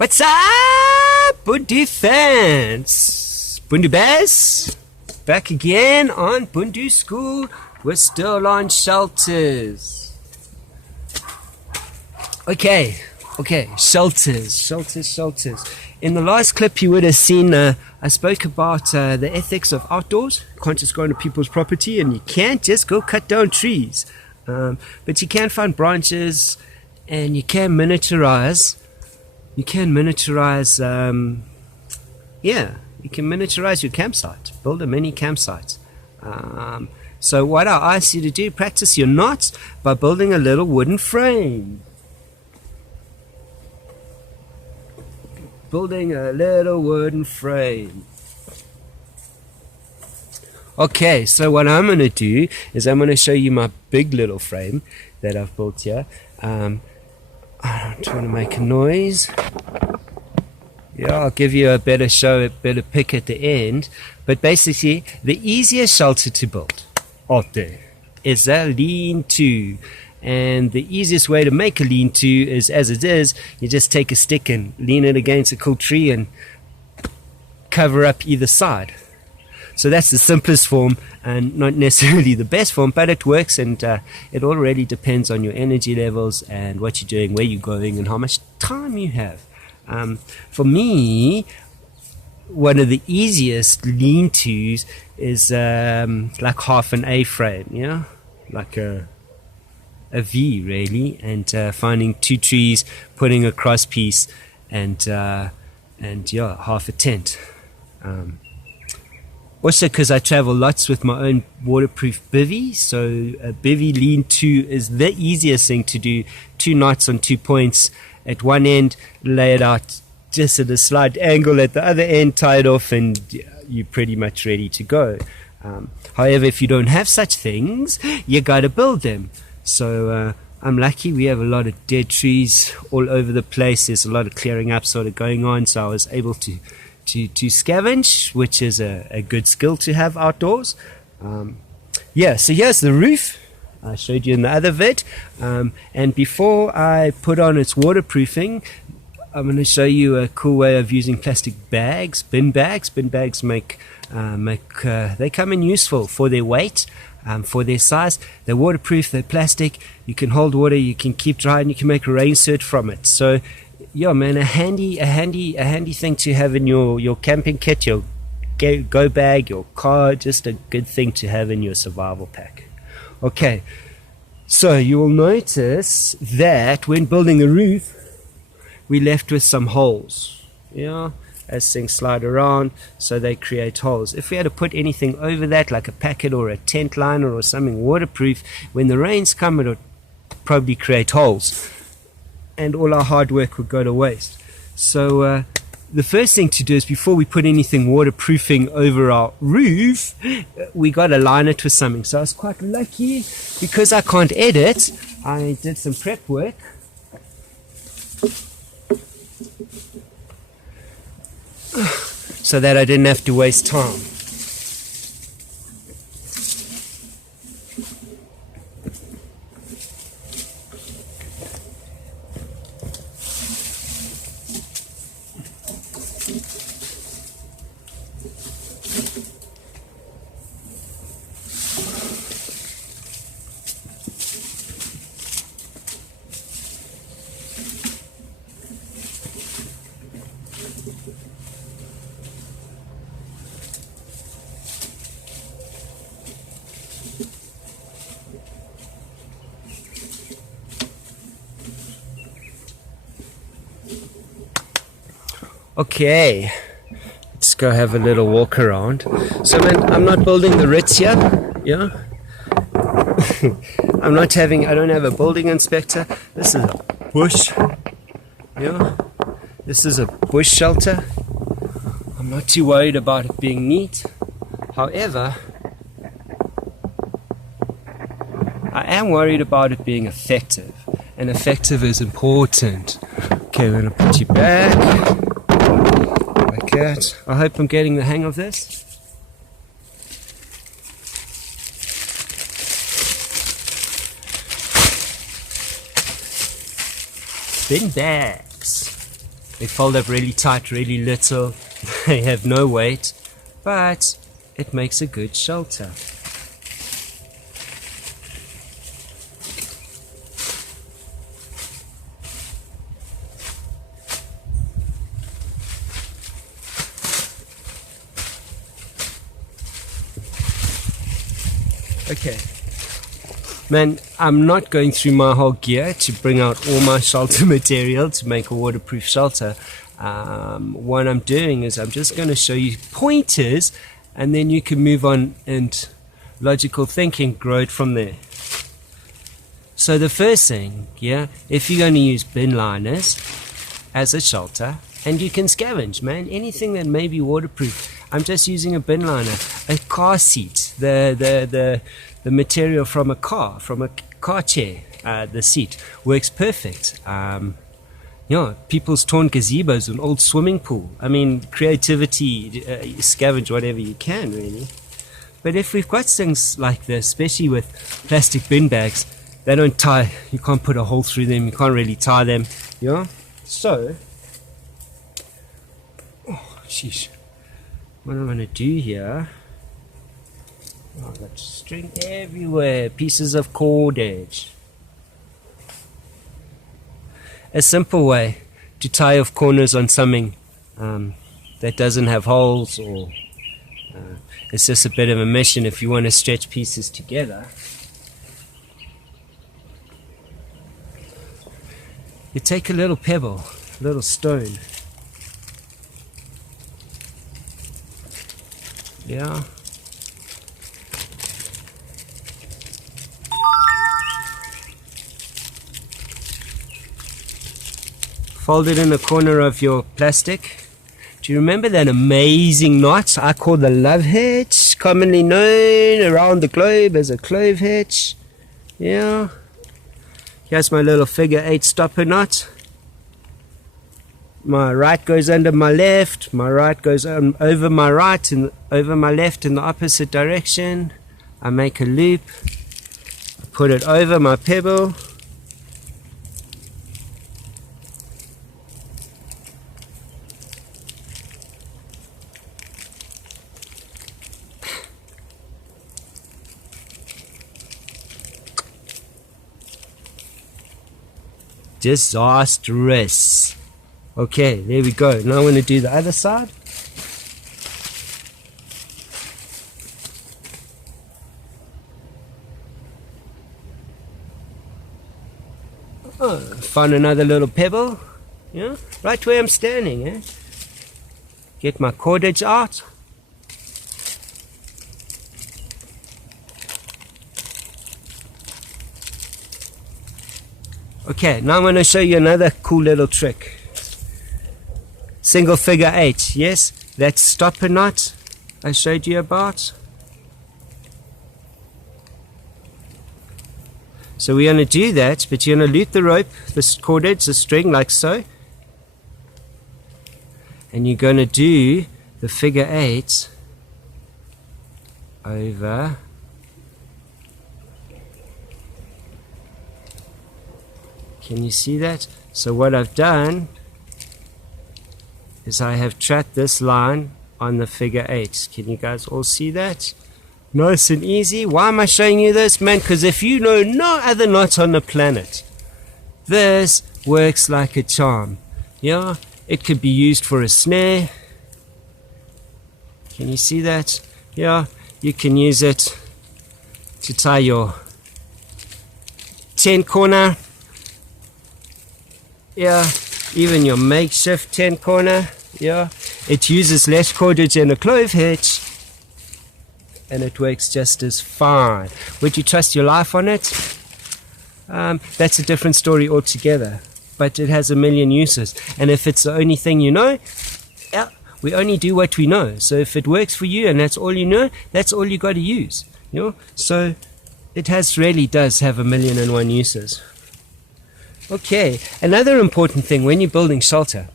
What's up, Bundu fans? Bundu Bears? Back again on Bundu School. We're still on shelters. Okay, shelters. In the last clip you would have seen I spoke about the ethics of outdoors. You can't just go into people's property and you can't just go cut down trees. But you can find branches and you can miniaturize. You can miniaturize your campsite. Build a mini campsite. So what I ask you to do, practice your knots by building a little wooden frame. Building a little wooden frame. Okay, so what I'm going to do is I'm going to show you my big little frame that I've built here. I don't want to make a noise. Yeah, I'll give you a better pick at the end. But basically, the easiest shelter to build out there is a lean-to. And the easiest way to make a lean-to is, as it is, you just take a stick and lean it against a cool tree and cover up either side. So that's the simplest form and not necessarily the best form, but it works, and it all really depends on your energy levels and what you're doing, where you're going, and how much time you have. For me, one of the easiest lean-tos is like half an A-frame, like a V really, and finding two trees, putting a cross piece, and half a tent. Also, because I travel lots with my own waterproof bivvy, so a bivvy lean-to is the easiest thing to do. 2 knots on 2 points at one end, lay it out just at a slight angle at the other end, tie it off, and you're pretty much ready to go. However, if you don't have such things, you got to build them. So I'm lucky we have a lot of dead trees all over the place. There's a lot of clearing up sort of going on, so I was able to scavenge, which is a good skill to have outdoors. So here's the roof I showed you in the other vid, and before I put on its waterproofing, I'm going to show you a cool way of using plastic bags. Bin bags they come in useful for their weight, for their size. They're waterproof, they're plastic, you can hold water, you can keep dry, and you can make a rain cert from it. So yeah, man, a handy thing to have in your camping kit, your go bag, your car, just a good thing to have in your survival pack. Okay, so you will notice that when building the roof, we left with some holes, as things slide around, so they create holes. If we had to put anything over that, like a packet or a tent liner or something waterproof, when the rains come, it would probably create holes, and all our hard work would go to waste. So the first thing to do is, before we put anything waterproofing over our roof, we got to line it with something. So I was quite lucky, because I can't edit, I did some prep work. So that I didn't have to waste time. Okay, let's go have a little walk around. So man, I'm not building the Ritz here, I don't have a building inspector. This is a bush, this is a bush shelter. I'm not too worried about it being neat. However, I am worried about it being effective, and effective is important. Okay, we're going to put you back. Like that. I hope I'm getting the hang of this. Bin bags. They fold up really tight, really little. They have no weight, but it makes a good shelter. Okay, man, I'm not going through my whole gear to bring out all my shelter material to make a waterproof shelter. What I'm doing is I'm just going to show you pointers, and then you can move on and logical thinking, grow it from there. So the first thing, yeah, if you're going to use bin liners as a shelter, and you can scavenge, man, anything that may be waterproof. I'm just using a bin liner, a car seat, the material from a car chair, the seat works perfect. People's torn gazebos, an old swimming pool. I mean, creativity, scavenge whatever you can, really. But if we've got things like this, especially with plastic bin bags, they don't tie. You can't put a hole through them. You can't really tie them. So, sheesh. What I'm going to do here, I've got string everywhere, pieces of cordage. A simple way to tie off corners on something that doesn't have holes, or it's just a bit of a mission if you want to stretch pieces together. You take a little pebble, a little stone. Yeah. Fold it in the corner of your plastic. Do you remember that amazing knot I call the love hitch, commonly known around the globe as a clove hitch? Yeah. Here's my little figure 8 stopper knot. My right goes under my left, my right goes over my right and over my left in the opposite direction. I make a loop, put it over my pebble. Disastrous. Okay, there we go. Now I'm going to do the other side. Find another little pebble, right where I'm standing. Get my cordage out. Okay, now I'm going to show you another cool little trick. Single figure 8, yes, that stopper knot I showed you about. So we're going to do that, but you're going to loop the rope, the cordage, the string, like so. And you're going to do the figure 8 over. Can you see that? So what I've done is I have tracked this line on the figure 8. Can you guys all see that? Nice and easy. Why am I showing you this, man? Because if you know no other knot on the planet, this works like a charm. Yeah, it could be used for a snare. Can you see that? Yeah, you can use it to tie your tent corner. Yeah, even your makeshift tent corner. Yeah, it uses less cordage than a clove hitch, and it works just as fine. Would you trust your life on it? That's a different story altogether, but it has a million uses. And if it's the only thing you know, yeah, we only do what we know. So if it works for you and that's all you know, that's all you got to use. So it really does have a million and one uses. Okay, another important thing when you're building shelter,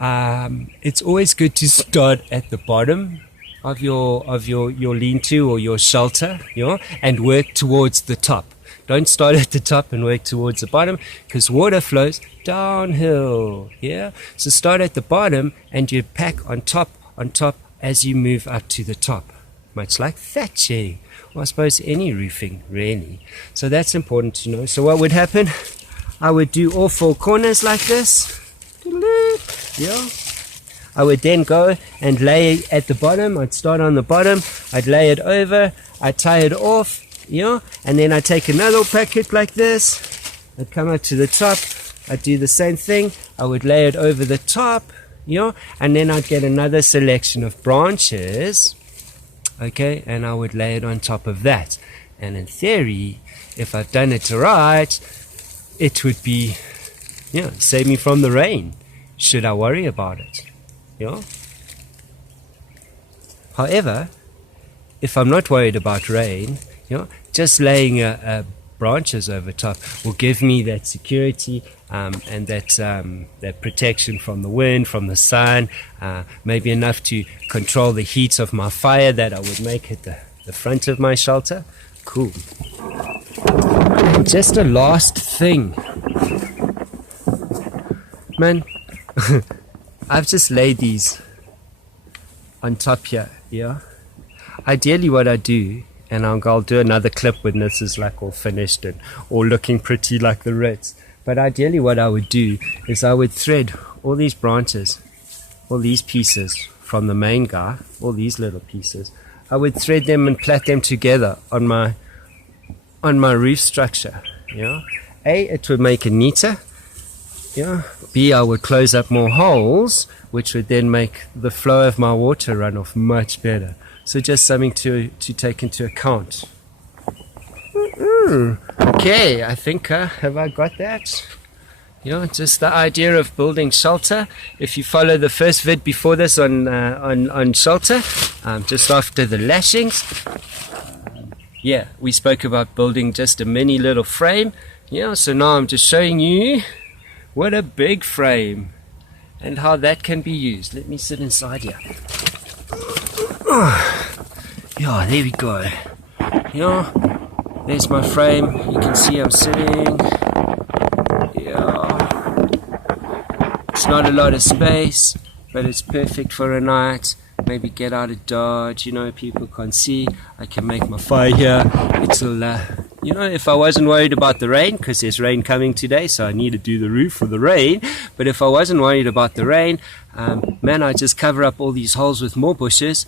it's always good to start at the bottom of your lean-to or your shelter, and work towards the top. Don't start at the top and work towards the bottom, because water flows downhill. Yeah, so start at the bottom and you pack on top as you move up to the top, much like thatching, or I suppose any roofing really. So that's important to know. So what would happen? I would do all 4 corners like this. Yeah. I would then go and lay at the bottom. I'd start on the bottom, I'd lay it over, I'd tie it off, and then I'd take another packet like this, I'd come up to the top, I'd do the same thing, I would lay it over the top, and then I'd get another selection of branches, okay, and I would lay it on top of that. And in theory, if I've done it right, it would be, save me from the rain. Should I worry about it? However, if I'm not worried about rain, just laying branches over top will give me that security and that protection from the wind, from the sun, maybe enough to control the heat of my fire that I would make at the front of my shelter. Cool. And just a last thing, man. I've just laid these on top here, Ideally what I do, and I'll do another clip when this is like all finished and all looking pretty like the Ritz, but ideally what I would do is I would thread all these branches, all these pieces from the main guy, all these little pieces, I would thread them and plait them together on my roof structure, A, it would make it neater, B, I would close up more holes, which would then make the flow of my water run off much better. So just something to take into account. Okay, I think, have I got that? Just the idea of building shelter. If you follow the first vid before this on shelter, just after the lashings, we spoke about building just a mini little frame. So now I'm just showing you what a big frame and how that can be used. Let me sit inside here. Yeah, there we go. There's my frame. You can see I'm sitting. Yeah. It's not a lot of space, but it's perfect for a night. Maybe get out of Dodge, people can't see. I can make my fire here. It'll, if I wasn't worried about the rain, because there's rain coming today, so I need to do the roof for the rain. But if I wasn't worried about the rain, I just cover up all these holes with more bushes,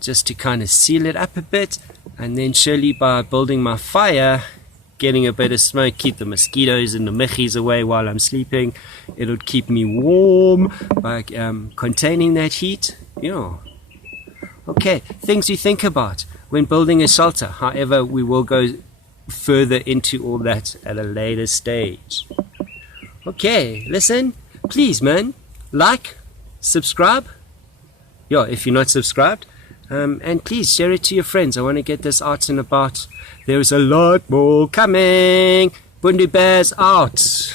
just to kind of seal it up a bit. And then surely by building my fire, getting a bit of smoke, keep the mosquitoes and the michis away while I'm sleeping. It'll keep me warm by containing that heat. Okay, things you think about when building a shelter. However, we will go further into all that at a later stage. Okay, listen, please, man, like, subscribe. If you're not subscribed, and please share it to your friends. I want to get this out and about. There's a lot more coming. Bundu Bears out.